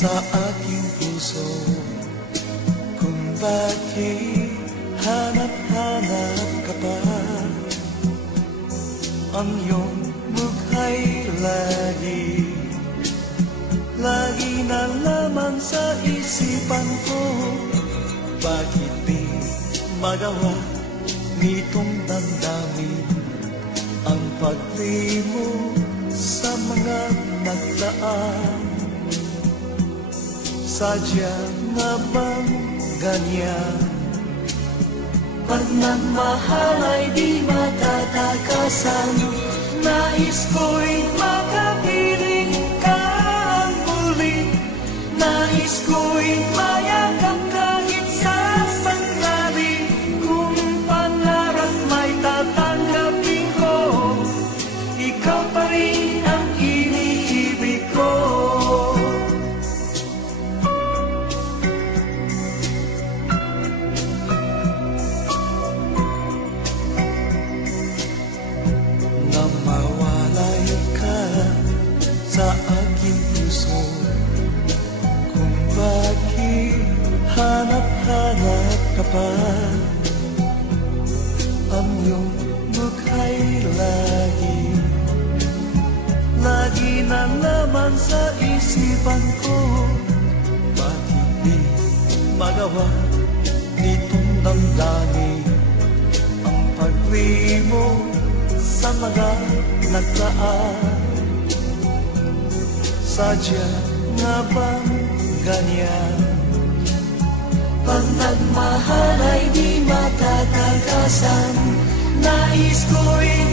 sa aking puso. Kung bakit hanap-hanap ka pa, ang iyong mukha'y lagi na lamang sa isipan ko. Bakit di magawa nitong damdamin ang paglimo sa mga nagdaan? Sadya nga bang ganyan? Pagmamahal ay di matatakasan. Nais ko'y makapiling ka ang muli. Nais ko'y mayakap kahit sa sandali. Kung pangarap may tatanggapin ko, ikaw pa rin ang iniibig ko. Nang mawalay ka sa aking puso, kung bakit hanap-hanap ka pa, ang iyong mukha'y lagi na naman sa isipan ko. Bakit di magawa nitong damdamin ang paglimo sa mga nagdaan? Sadya nga bang ganyan? Pag nagmahal ay di matatakasan. Nais ko'y